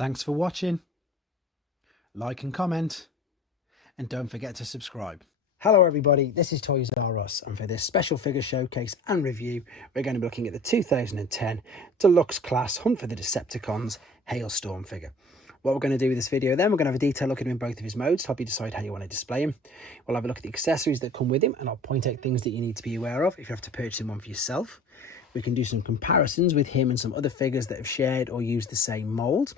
Thanks for watching. Like and comment, and don't forget to subscribe. Hello everybody, this is Toys R Us, and for this special figure showcase and review we're going to be looking at the 2010 Deluxe Class Hunt for the Decepticons Hailstorm figure. What we're going to do with this video then, we're going to have a detailed look at him in both of his modes to help you decide how you want to display him. We'll have a look at the accessories that come with him, and I'll point out things that you need to be aware of if you have to purchase him one for yourself. We can do some comparisons with him and some other figures that have shared or used the same mould.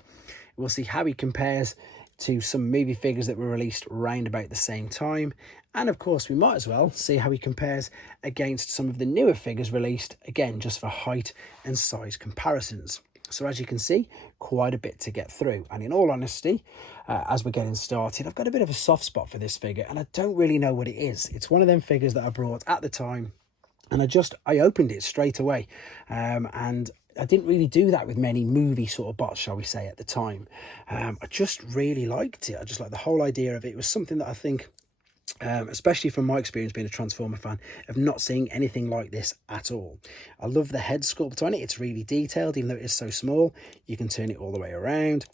We'll see how he compares to some movie figures that were released around about the same time, and of course we might as well see how he compares against some of the newer figures released, again just for height and size comparisons. So as you can see, quite a bit to get through, and in all honesty, as we're getting started, I've got a bit of a soft spot for this figure, and I don't really know what it is. It's one of them figures that I brought at the time, and I opened it straight away, and I didn't really do that with many movie sort of bots, shall we say, at the time. I just really liked it. I just like the whole idea of it. It was something that I think, especially from my experience being a Transformer fan, of not seeing anything like this at all. I love the head sculpt on it. It's really detailed, even though it is so small. You can turn it all the way around.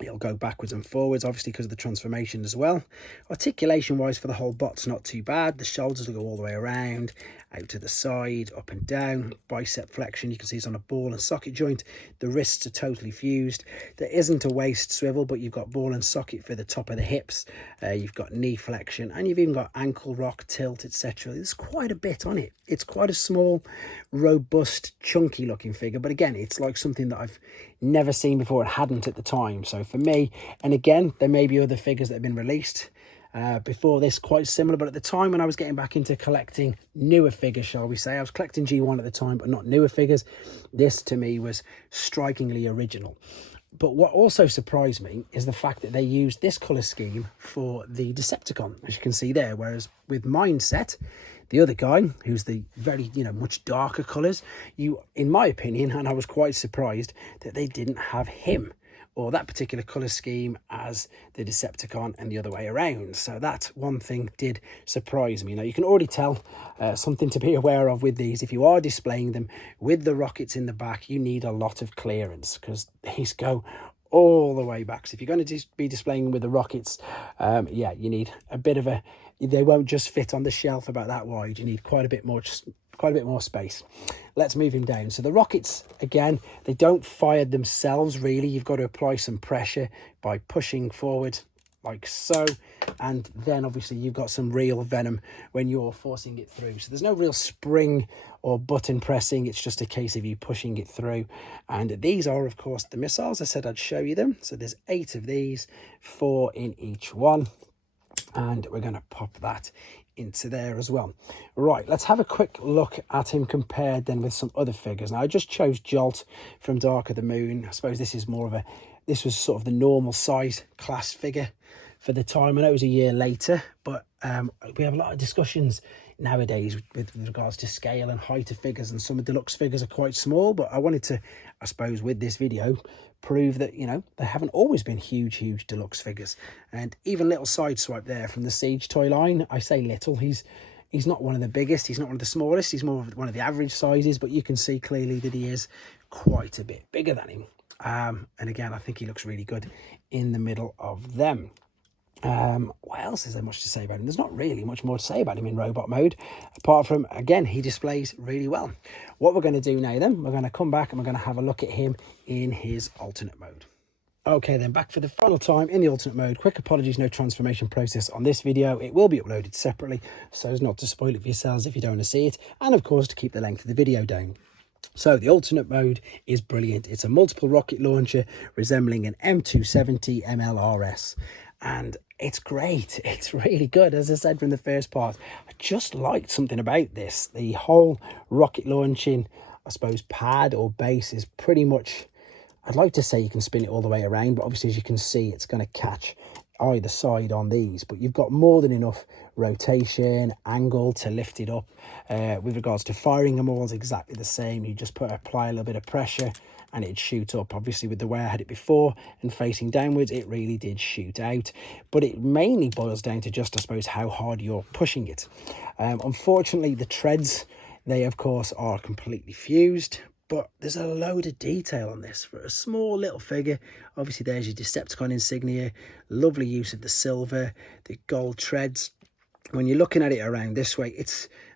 It'll go backwards and forwards, obviously because of the transformation as well. Articulation wise for the whole bot's not too bad. The shoulders will go all the way around, out to the side, up and down. Bicep flexion, you can see it's on a ball and socket joint. The wrists are totally fused. There isn't a waist swivel, but you've got ball and socket for the top of the hips. You've got knee flexion, and you've even got ankle rock, tilt, etc. There's quite a bit on it. It's quite a small, robust, chunky looking figure, but again, it's like something that I've never seen before and hadn't at the time. So for me, and again, there may be other figures that have been released before this quite similar, but at the time when I was getting back into collecting newer figures, shall we say, I was collecting G1 at the time, but not newer figures, this to me was strikingly original. But what also surprised me is the fact that they used this colour scheme for the Decepticon, as you can see there, whereas with Mindset, the other guy, who's the very, much darker colours, in my opinion, and I was quite surprised that they didn't have him or that particular colour scheme as the Decepticon and the other way around. So that one thing did surprise me. Now, you can already tell something to be aware of with these. If you are displaying them with the rockets in the back, you need a lot of clearance because these go all the way back. So if you're going to be displaying them with the rockets, yeah, you need a bit of a... They won't just fit on the shelf about that wide. You need quite a bit more space. Let's move him down. So the rockets, again, they don't fire themselves really. You've got to apply some pressure by pushing forward like so, and then obviously you've got some real venom when you're forcing it through. So there's no real spring or button pressing. It's just a case of you pushing it through. And these are, of course, the missiles. I said I'd show you them. So there's 8 of these, 4 in each one. And we're going to pop that into there as well. Right, let's have a quick look at him compared then with some other figures. Now, I just chose Jolt from Dark of the Moon. I suppose this is this was sort of the normal size class figure for the time. I know it was a year later, but we have a lot of discussions nowadays with regards to scale and height of figures, and some of deluxe figures are quite small. But I wanted to, I suppose, with this video, prove that, they haven't always been huge deluxe figures. And even little side swipe there from the Siege toy line. I say little, he's not one of the biggest, he's not one of the smallest, he's more of one of the average sizes, but you can see clearly that he is quite a bit bigger than him. And again, I think he looks really good in the middle of them. What else is there much to say about him? There's not really much more to say about him in robot mode, apart from, again, he displays really well. What we're going to do now then, we're going to come back and we're going to have a look at him in his alternate mode. Okay then, back for the final time in the alternate mode. Quick apologies, no transformation process on this video. It will be uploaded separately, so as not to spoil it for yourselves if you don't want to see it, and of course to keep the length of the video down. So the alternate mode is brilliant. It's a multiple rocket launcher resembling an M270 MLRS, and it's great. It's really good. As I said from the first part, I just liked something about this. The whole rocket launching, I suppose, pad or base is pretty much, I'd like to say you can spin it all the way around, but obviously as you can see, it's going to catch either side on these, but you've got more than enough rotation, angle to lift it up. With regards to firing them all, it's exactly the same. You just apply a little bit of pressure and it'd shoot up. Obviously with the way I had it before and facing downwards, it really did shoot out, but it mainly boils down to just, I suppose, how hard you're pushing it. Unfortunately, the treads, they of course are completely fused. but there's a load of detail on this for a small little figure. Obviously there's your Decepticon insignia, lovely use of the silver, the gold treads. When you're looking at it around this way,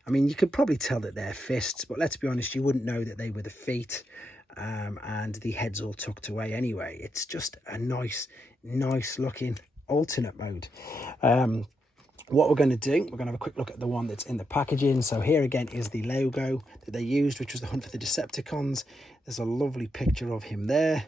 I mean, you could probably tell that they're fists, but let's be honest, you wouldn't know that they were the feet. And the head's all tucked away anyway. It's just a nice looking alternate mode. What we're going to do, we're going to have a quick look at the one that's in the packaging. So here again is the logo that they used, which was the Hunt for the Decepticons. There's a lovely picture of him there,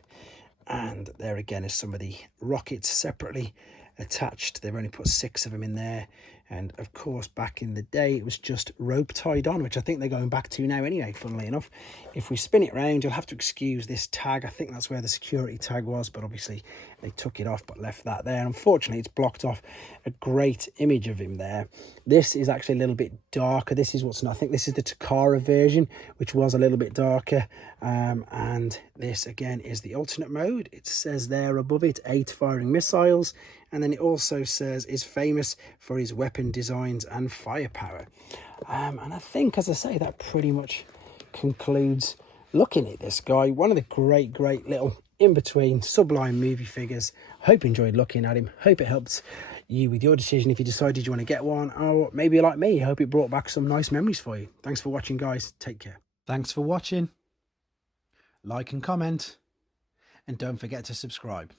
and there again is some of the rockets separately attached. They've only put 6 of them in there, and of course back in the day it was just rope tied on, which I think they're going back to now anyway, funnily enough. If we spin it round, you'll have to excuse this tag. I think that's where the security tag was, but obviously they took it off but left that there, and unfortunately it's blocked off a great image of him there. This is actually a little bit darker. This is what's not, I think this is the Takara version, which was a little bit darker, and this again is the alternate mode. It says there above it 8 firing missiles, and then it also says is famous for his weapon designs and firepower. And I think, as I say, that pretty much concludes looking at this guy. One of the great little in-between sublime movie figures. Hope you enjoyed looking at him. Hope it helps you with your decision if you decided you want to get one, or maybe like me, hope it brought back some nice memories for you. Thanks for watching, guys. Take care. Thanks for watching. Like and comment, and don't forget to subscribe.